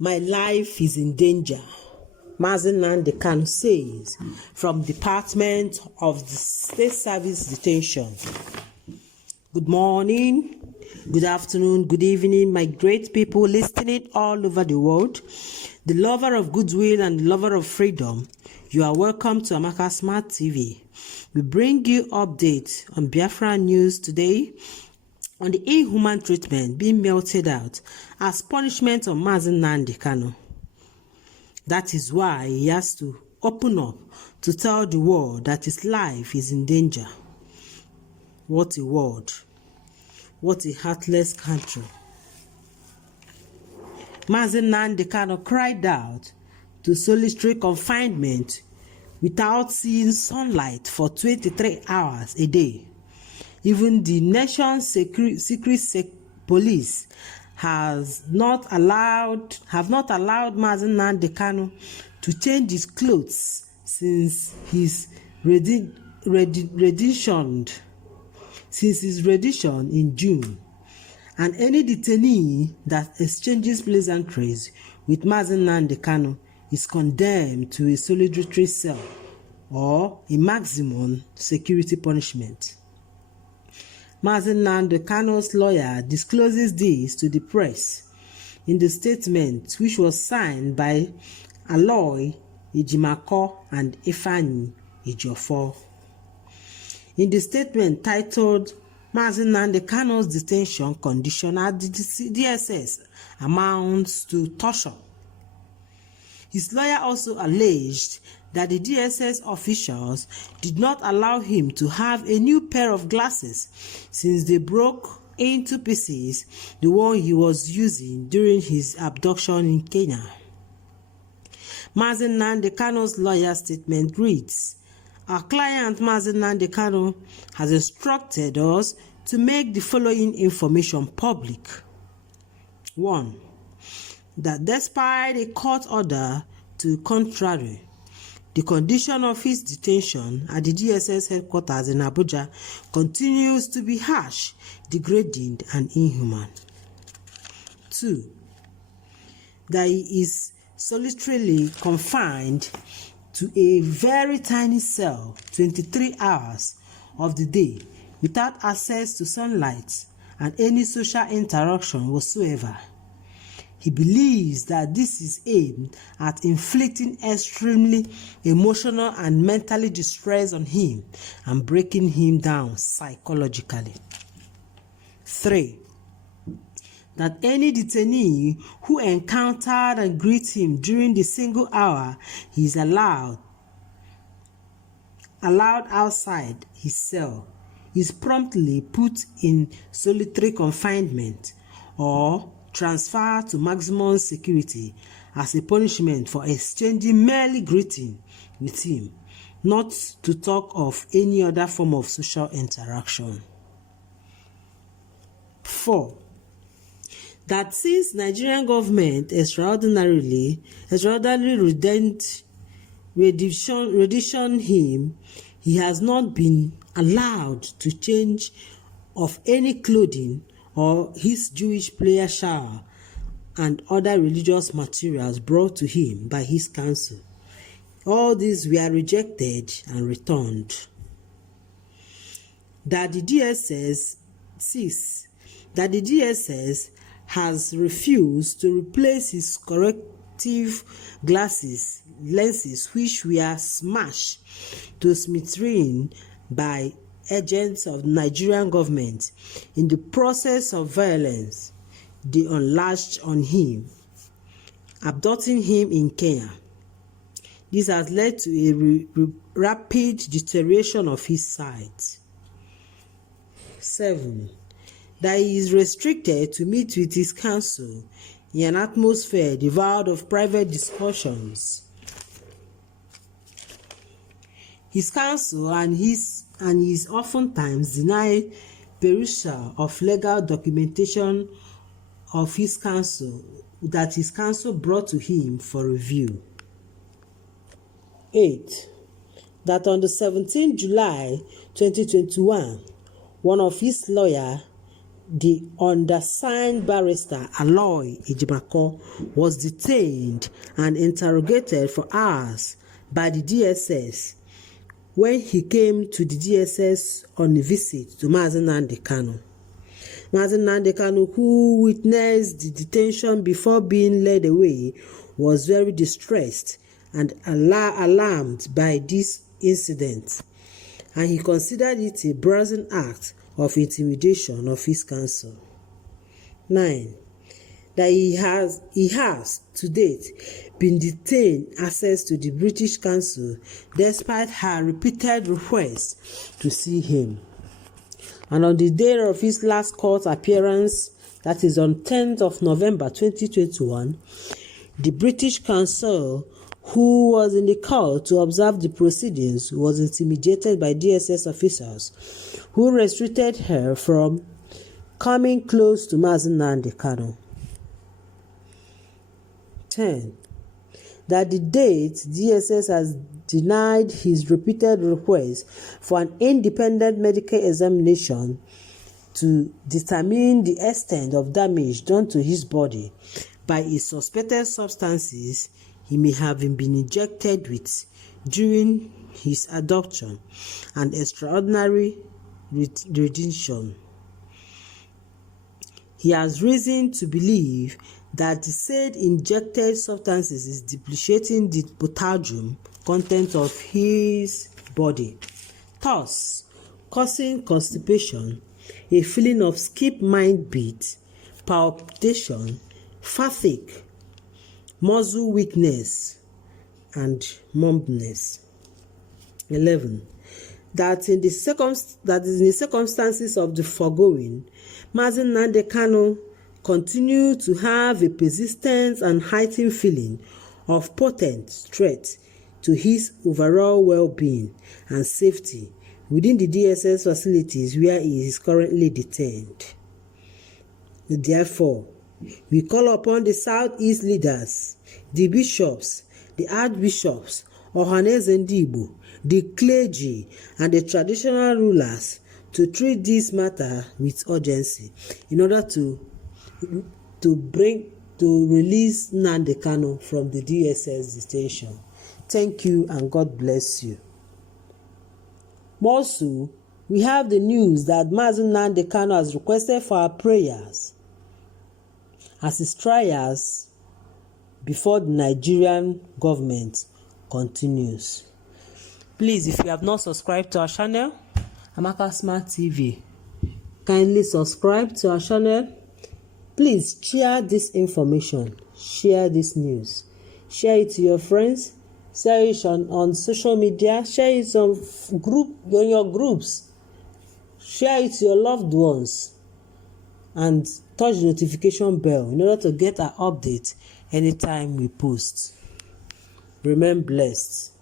My life is in danger, Mazi Nnamdi Kanu says from Department of the State Service Detention. Good morning, good afternoon, good evening, my great people listening all over the world, the lover of goodwill and the lover of freedom. You are welcome to Amaka Smart TV. We bring you updates on Biafra news today on the inhuman treatment being meted out as punishment on Mazi Nnamdi Kanu. That is why he has to open up to tell the world that his life is in danger. What a world. What a heartless country. Mazi Nnamdi Kanu cried out to solitary confinement without seeing sunlight for 23 hours a day. Even the nation's secret police have not allowed Mazi Nnamdi Kanu to change his clothes since his rendition in June. And any detainee that exchanges pleasantries with Mazi Nnamdi Kanu is condemned to a solitary cell or a maximum security punishment. Mazi Nnamdi Kanu's lawyer discloses this to the press in the statement, which was signed by Aloy Ejimako and Ifeanyi Ejiofor. In the statement titled Mazi Nnamdi Kanu's detention condition at the DSS amounts to torture, his lawyer also alleged that the DSS officials did not allow him to have a new pair of glasses since they broke into pieces the one he was using during his abduction in Kenya. Mazi Nnamdi Kanu's lawyer statement reads, "Our client Mazi Nnamdi Kanu has instructed us to make the following information public. 1. That despite a court order to the contrary, the condition of his detention at the DSS headquarters in Abuja continues to be harsh, degrading, and inhuman. 2. That he is solitarily confined to a very tiny cell 23 hours of the day without access to sunlight and any social interaction whatsoever. He believes that this is aimed at inflicting extremely emotional and mentally distress on him and breaking him down psychologically. 3. That any detainee who encountered and greeted him during the single hour he is allowed outside his cell is promptly put in solitary confinement or transferred to maximum security as a punishment for exchanging merely greeting with him, not to talk of any other form of social interaction. 4. That since Nigerian government extraordinarily renditioned him, he has not been allowed to change of any clothing or his Jewish prayer shawl and other religious materials brought to him by his counsel. All these were rejected and returned. That the DSS has refused to replace his corrective lenses which were smashed to smithereens by agents of the Nigerian government in the process of violence they unleashed on him, abducting him in Kenya. This has led to a rapid deterioration of his sight. 7. That he is restricted to meet with his counsel in an atmosphere devoid of private discussions. His counsel and is oftentimes denied perusal of legal documentation of his counsel that his counsel brought to him for review. 8. That on the 17th July 2021, one of his lawyers, the undersigned barrister Aloy Ejimako was detained and interrogated for hours by the DSS when he came to the DSS on a visit to Mazi Nnamdi Kanu. Mazi Nnamdi Kanu, who witnessed the detention before being led away, was very distressed and alarmed by this incident, and he considered it a brazen act of intimidation of his counsel. 9. That he has to date been detained access to the British counsel despite her repeated requests to see him. And on the day of his last court appearance, that is on 10th of November 2021, the British counsel who was in the court to observe the proceedings was intimidated by DSS officers who restricted her from coming close to Mazi Nnamdi Kanu. 10. That the date DSS has denied his repeated request for an independent medical examination to determine the extent of damage done to his body by his suspected substances he may have been injected with during his adoption and extraordinary retention. He has reason to believe that the said injected substances is depleting the potassium content of his body, thus causing constipation, a feeling of skip mind beat, palpitation, fatigue, muscle weakness, and numbness. 11. That in the circumstances of the foregoing, Mazi Nnamdi Kanu continued to have a persistent and heightened feeling of potent threat to his overall well-being and safety within the DSS facilities where he is currently detained. Therefore, we call upon the Southeast leaders, the bishops, the archbishops, Ohaneze Ndigbo, the clergy, and the traditional rulers to treat this matter with urgency in order to release Nnamdi Kanu from the DSS detention. Thank you and God bless you. Also, we have the news that Mazi Nnamdi Kanu has requested for our prayers as his trials before the Nigerian government continues. Please, if you have not subscribed to our channel, Amaka Smart TV, kindly subscribe to our channel. Please share this information, share this news, share it to your friends, share it on social media, share it on your groups, share it to your loved ones, and touch the notification bell in order to get our update anytime we post. Remain blessed.